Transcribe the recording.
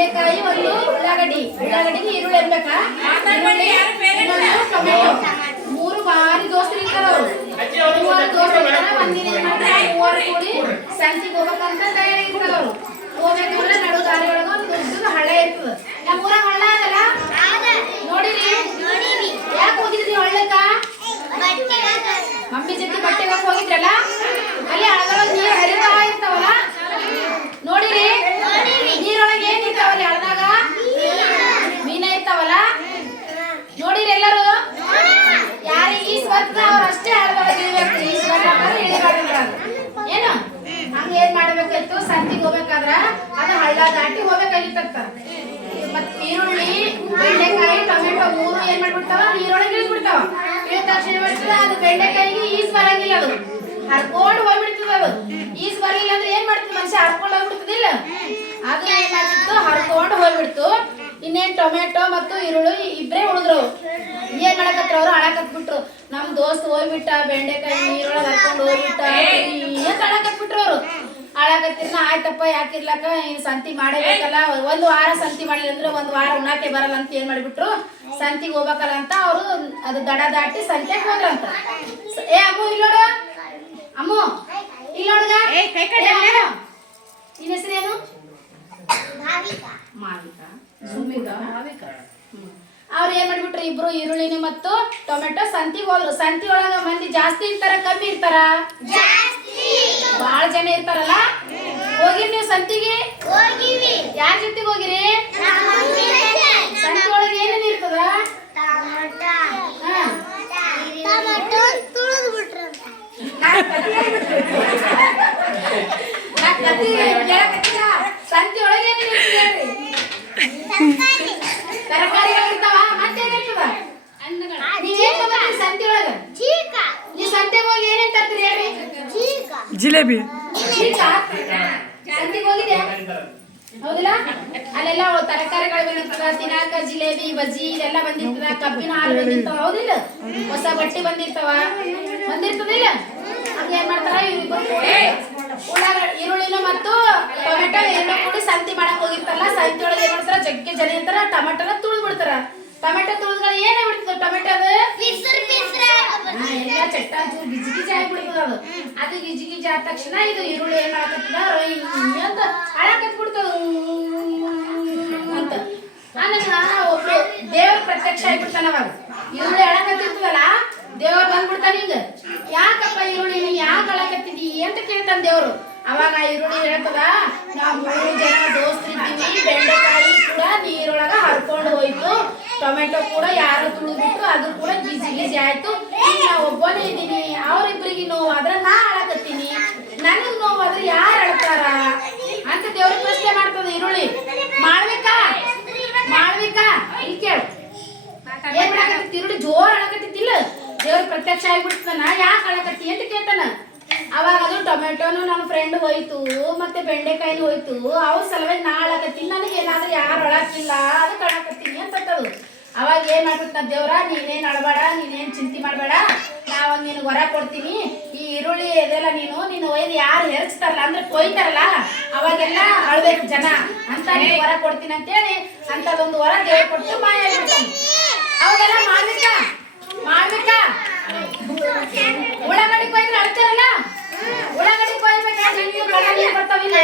ಬೆಂಡೆಕಾಯಿ ಒಂದು ಉಳ್ಳಾಗಡ್ಡಿಗೆ ಈರುಳ್ಳಿ ಇರ್ಬೇಕಾ, ಟೊಮೆಟೊ. ಮೂರು ಬಾರಿ ದೋಸ್ತರು ಇರ್ತಾರ ಅವ್ರು. ಮೂವರು ದೋಸ್ತರು ಇರ್ತಾರ. ಒಂದಿನ ಮೂವರು ಕೂಡಿ ಸಂತಿಗೆ ಹೋಗ್ಬೇಕಂತ ತಯಾರಾಗಿರ್ತಾರ ಅವ್ರು. ಹೋಗ್ಬೇಕಂದ್ರೆ ನಡು ದಾರಿ ಒಳಗ ಒಂದು ದೊಡ್ಡದು ಹಳ್ಳ ಇರ್ತದ. ನಮ್ಮೂರಾಗ ಹಳ್ಳ ಅದಲ್ಲ ನೋಡಿರಿ? ಯಾಕೆ ಹೋಗಿದ್ರಿ ಹಳ್ಳಕ್ಕ? ಮಮ್ಮಿ ಜೊತೆ ಬಟ್ಟೆಗೆ ಹೋಗಿದ್ರಲ್ಲ, ಅಲ್ಲಿ ಹಳ್ಳದೊಳಗೆ ನೀರು ಹರಿತಾ ಇರ್ತಾವಲ್ಲ ನೋಡಿರಿ? ನೀರೊಳಗೆ ಏನ್ ಇರ್ತಾವಲ್ಲಿ ಹಳ್ಳದಾಗ? ಮೀನ ಇರ್ತಾವಲ್ಲ ನೋಡಿರಿ ಎಲ್ಲರೂ? ಯಾರಿಗೆ ಈಸ್ ಬರ್ತದ ಅವ್ರು ಅಷ್ಟೇ ಹಳ್ಳದೊಳಗೆ ಇಳಿಬೇಕು. ಈಸ್ ಬರ್ಲಾರ್ದವ್ರು ಇಳಿಬಾರ್ದು. ಏನು ಹಂಗ ಏನ್ ಮಾಡ್ಬೇಕಾಯ್ತು? ಸಂತಿಗೆ ಹೋಗ್ಬೇಕಾದ್ರ ಅದು ಹಳ್ಳ ದಾಟಿ ಹೋಗ್ಬೇಕಾಗಿತ್ತ. ಮತ್ ಈರುಳ್ಳಿ, ಬೆಂಡೆಕಾಯಿ, ಟೊಮೆಟೊ ಮೂರು ಏನ್ ಮಾಡ್ಬಿಡ್ತಾವ? ನೀರೊಳಗೆ ಇಳಿದ್ಬಿಡ್ತಾವ. ಇಳಿದ ತಕ್ಷಣ ಏನ್ಬಿಡ್ತದ? ಅದು ಬೆಂಡೆಕಾಯಿಗೆ ಈಸ್ ಬರಂಗಿಲ್ಲ, ಅದು ಹರ್ಕೊಂಡು ಹೋಗ್ಬಿಡ್ತದ. ಅದು ಈಸ್ ಬರಲಿಲ್ಲ ಅಂದ್ರೆ ಏನ್ ಮಾಡ್ತದ? ಮನುಷ್ಯ ಹರ್ಕೊಂಡು ಹೋಗ್ಬಿಡ್ತದಿಲ್ಲ? ಅದು ಏನ್ ಮಾಡ್ತಿತ್ತು? ಹರ್ಕೊಂಡು ಹೋಗ್ಬಿಡ್ತು. ಇನ್ನೇನ್ ಟೊಮೆಟೊ ಮತ್ತು ಈರುಳ್ಳಿ ಇಬ್ಬರೇ ಉಳಿದ್ರು. ಏನ್ ಮಾಡಕತ್ರ ಅವ್ರು? ಅಳಕತ್ಬಿಟ್ರು. ನಮ್ ದೋಸ್ತ್ ಹೋಗ್ಬಿಟ್ಟ, ಬೆಂಡೆಕಾಯಿ ನೀರೊಳಗೆ ಹರ್ಕೊಂಡು ಹೋಗ್ಬಿಟ್ಟ ಅಂತ ಅಳಕತ್ಬಿಟ್ರು ಅವ್ರು. ಅಳಕತ್ತಿರ್ನ ಆಯ್ತಪ್ಪ ಯಾಕಿರ್ಲಕ್ಕ, ಇನ್ ಸಂತಿ ಮಾಡಬೇಕಲ್ಲ, ಒಂದು ವಾರ ಸಂತಿ ಮಾಡಿಲ್ಲ ಅಂದ್ರೆ ಒಂದು ವಾರ ಉಣ್ಣಾಕೆ ಬರಲ್ಲ ಅಂತ ಏನ್ ಮಾಡಿಬಿಟ್ರು? ಸಂತಿಗೆ ಹೋಗ್ಬೇಕಲ್ಲ ಅಂತ ಅವರು ಅದು ದಡ ದಾಟಿ ಸಂತ್ಯಾಗ ಹೋದ್ರಂತ. ಏ ಅಮ್ಮು ಇಲ್ಲೋಡು, ಅಮ್ಮು ಇಲ್ಲೋಡುಗ, ನಿನ್ನ ಹೆಸರೇನು? ಮಾವಿಕಾ. ಅವ್ರು ಏನ್ ಮಾಡ್ಬಿಟ್ರು? ಇಬ್ರು ಈರುಳ್ಳಿನ ಮತ್ತು ಟೊಮೆಟೊ ಸಂತಿಗೆ ಹೋದ್ರು. ಸಂತಿ ಒಳಗ ಮಂದಿ ಜಾಸ್ತಿ ಇರ್ತಾರ ಕಮ್ಮಿ ಇರ್ತಾರ? ಬಾಳ ಜನ ಇರ್ತಾರಲ್ಲ. ಹೋಗಿರಿ ನೀವು ಸಂತಿಗೆ? ಯಾರ ಜೊತೆಗೆ ಹೋಗಿರಿ? ಸಂತಿ ಒಳಗೆ ಏನೇನು ಇರ್ತದ? ಸಂತಿ ಒಳಗೆ ಏನೇನು ಇರ್ತದೆ? ತರಕಾರಿಗಳಿರ್ತಾವ. ಮತ್ತೇನಿರ್ತದ? ಸಂತಿ ಒಳಗ ನೀವು ಸಂತೆಗೆ ಹೋಗಿ ಏನೇನ್ ತರ್ತೀರಿ ಹೇಳಿ? ಜಿಲೇಬಿ. ಸಂತಿಗೆ ಹೋಗಿದ್ಯಾ? ಹೌದಿಲ್ಲ? ಅಲ್ಲೆಲ್ಲ ತರಕಾರಿಗಳು ಬಂದಿರ್ತದ, ತಿನ್ನಾಕ ಜಿಲೇಬಿ, ಬಜ್ಜಿ ಇದೆಲ್ಲ ಬಂದಿರ್ತದ, ಕಬ್ಬಿನ ಹಾಲು ಬಂದಿರ್ತಾವ. ಹೌದಿಲ್ಲ? ಹೊಸ ಬಟ್ಟೆ ಬಂದಿರ್ತದಿಲ್ಲ? ಹಂಗ ಏನ್ ಮಾಡ್ತಾರ? ಈರುಳ್ಳಿನ ಮತ್ತು ಟೊಮೆಟೊ ಎರಡು ಕೂಡಿ ಸಂತಿ ಮಾಡಕ್ ಹೋಗಿರ್ತಾರಲ್ಲ, ಸಂತಿ ಒಳಗೆ ಏನ್ ಮಾಡ್ತಾರ? ಜಗ್ಗೆ ಜನ ಇರ್ತಾರ. ಟೊಮೆಟೊನ ತುಳಿದ್ ಬಿಡ್ತಾರ. ಟೊಮೆಟೊ ತುಳಿದ್ಗಳು ಏನೇ ಬಿಡ್ತದ? ಟೊಮೆಟೊ ಅದು ಎಲ್ಲ ಚಟ್ಟ ಗಿಜಿ ಗಿಜಿ ಆಗಿಬಿಡ್ತದ. ಅದು ಗಿಜಿ ಗಿಜಿ ಆದ ತಕ್ಷಣ ಇದು ಈರುಳ್ಳಿ ಏನ್ ಮಾಡಕತ್ತದ? ಅಂತ ಅಳಕತ್ಬಿಡ್ತದ ಅಂತ. ಒಬ್ರು ದೇವ್ರ ಪ್ರತ್ಯಕ್ಷ ಆಗಿಬಿಡ್ತಾನ. ಅವಾಗ ಈರುಳ್ಳಿ ಅಳಕತ್ತಿರ್ತದಲ್ಲ, ದೇವ್ರು ಬಂದ್ಬಿಡ್ತಾನ. ಹಿಂಗ ಯಾಕಪ್ಪ ಈರುಳ್ಳಿ ಯಾಕೆ ಅಳಕತ್ತಿದಿ ಅಂತ ಕೇಳ್ತಾನ ದೇವ್ರು. ಅವಾಗ ಈರುಳ್ಳಿ ಹೇಳ್ತದ, ನಾವು 3 ಜನ ದೋಸ್ತಿದ್ದೀವಿ, ಬೆಂಡೆಕಾಯಿ ಕೂಡ ನೀರೊಳಗ ಹರ್ಕೊಂಡು ಹೋಯ್ತು, ಟೊಮೆಟೊ ಕೂಡ ಯಾರೋ ತುಳಿದ್ಬಿಟ್ಟು ಅದು ಕೂಡ ಗಿಜಿ ಗಿಜಿ ಆಯ್ತು, ನಾ ಒಬ್ಬನೇ ಇದ್ದೀನಿ, ಅವ್ರಿಬ್ರಿಗೆ ನೋವು ಆದ್ರೆ ನಾ ಅಳಕತ್ತೀನಿ, ನನಗ್ ನೋವು ಆದ್ರೆ ಯಾರು ಅಳ್ತಾರ ಅಂತ ದೇವ್ರ ಪ್ರಶ್ನೆ ಮಾಡ್ತದ ಈರುಳ್ಳಿ. ಮಾಡ್ಬೇಕಾ ಇಲ್ಲಿ ಕೇಳು. ಏನ್ ಮಾಡಕತ್ತಿ? ಈರುಳ್ಳಿ ಜೋರ್ ಅಳಕತ್ತಿಲ್ಲ, ದೇವ್ರ ಪ್ರತ್ಯಕ್ಷ ಆಗಿಬಿಡ್ತಾನ. ಯಾಕೆ ಅಳಕತ್ತಿ ಅಂತ ಕೇಳ್ತಾನ. ಅವಾಗ ಅದು ಟೊಮೆಟೊನು ನನ್ನ ಫ್ರೆಂಡ್ ಹೋಯ್ತು, ಮತ್ತೆ ಬೆಂಡೆಕಾಯಿನೂ ಹೋಯ್ತು, ಅವ್ರ ಸಲುವಾಗಿ ನಾ ಅಳಕತ್ತೀನಿ, ನನಗೆ ಏನಾದ್ರೂ ಯಾರು ಅಳಕಿಲ್ಲ ಅದಕ್ಕೆ ಅಳಕತ್ತೀನಿ ಅಂತದು. ಅವಾಗ ಏನ್ ಮಾಡ್ಬಿಡ್ತ ದೇವ್ರ, ನೀನೇನ್ ಅಳಬೇಡ, ನೀನೇನ್ ಚಿಂತೆ ಮಾಡಬೇಡ, ನಾವು ನಿನಗೆ ವರ ಕೊಡ್ತೀನಿ. ಈ ಈರುಳ್ಳಿ ಇದೆಲ್ಲ ನೀನು ಒಯ್ದು ಯಾರು ಹೆರ್ಚ್ತಾರಲ್ಲ ಅಂದ್ರೆ ಕೊಯ್ತಾರಲ್ಲ, ಅವಾಗೆಲ್ಲ ಅಳ್ಬೇಕು ಜನ ಅಂತ ನೀನು ವರ ಕೊಡ್ತೀನಿ ಅಂತೇಳಿ ಅಂತದೊಂದು ವರ ದೇವ್ರು ಕೊಟ್ಟು ಮಾಯ ಆಗ್ಬಿಡ್ತಾನೆ. ಅವಾಗೆಲ್ಲ ಮಾಡ್ಬೇಕಾ? ಉಳ್ಳಾಗಡ್ಡಿ ಕೊಯ್ದ್ರೆ ಅಳ್ತಾರಲ್ಲ, ಉಳ್ಳಾಗಡ್ಡಿ ಕೊಯ್ಬೇಕಾ? ಬರ್ತಾವಿಲ್ಲ